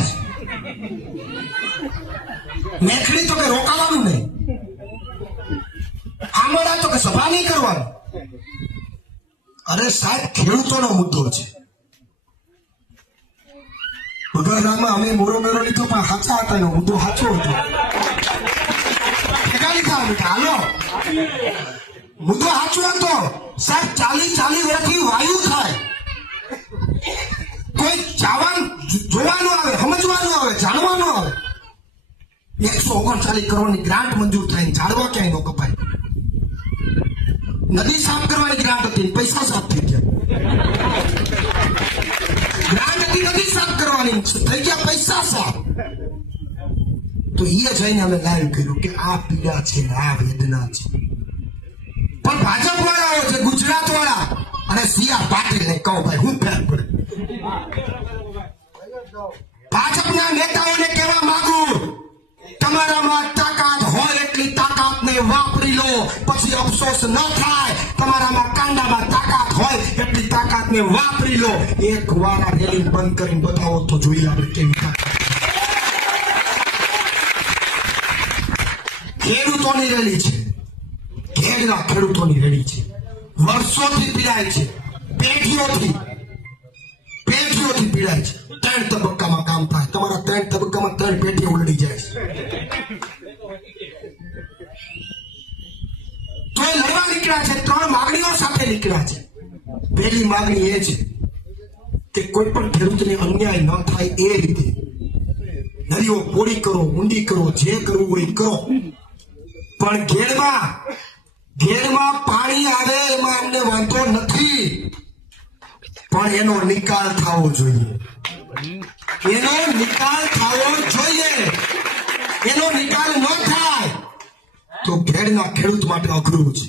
જાય છે. મેખડી તો કે રોકાવાનું નહીં, આમળા તો કે સભા નહીં કરવાનું. અરે સાહેબ, ખેડૂતોનો મુદ્દો છે. ભગવાનમાં અમે મોરો મેરો લીધો પણ સાચા હતા, એનો મુદ્દો સાચો હતો. ભેગા લીધા અમે, હાલો મુદ્દો સાચો હતો સાહેબ. 40 વર્ષથી વાયુ થાય, કોઈ જોવાનું આવે, સમજવાનું આવે, જાણવાનું આવે. 139 કરોડની ગ્રાન્ટ મંજૂર થાય, ઝાડવા ક્યાંય નો કપાય. નદી સાફ કરવાની ગ્રાન્ટ હતી, પૈસા સાફ થઈ ગયા. ગ્રાન્ટ હતી નદી સાફ કરવાની, થઈ ગયા પૈસા સાફ. તો એ જઈને અમે લાઈવ કર્યું કે આ પીડા છે, આ વેદના છે. પણ ભાજપ વાળાઓ છે, ગુજરાત વાળા અને સીઆર પાટીલને કહો ભાઈ, હું ફેર પડે. ભાજપના નેતાઓને કહેવા માંગુ, તમારામાં તાકાત હોય એટલી તાકાતને વાપરી લો, પછી અફસોસ ન થાય. તમારામાં કાંડામાં તાકાત હોય એટલી તાકાતને વાપરી લો. એક વાર આ રેલી બંધ કરીને બતાવો તો જોઈએ આપણે કેવી તાકાત. ખેડૂતોની રેલી છે, ખેડના ખેડૂતોની રેલી છે. વર્ષોથી પીડાય છે, પેઢીઓથી પીડાય છે. 3 તબક્કામાં કામ થાય. તમારા 3 તબક્કામાં 3 પેઢીઓ ઉલડી જાય છે. તો લડવા નીકળ્યા છે, 3 માંગણીઓ સાથે નીકળ્યા છે. પહેલી માંગણી એ છે કે કોઈ પણ ખેડૂતને અન્યાય ન થાય એ રીતે નદીઓ પોળી કરો, ઊંડી કરો, જે કરવું હોય કરો. પણ ઘેરમાં પાણી આવે એમાં અમને વાંધો નથી, પણ એનો નિકાલ થવો જોઈએ. એનો નિકાલ ન થાય તો ઘેડના ખેડૂત માટે અઘરું છે.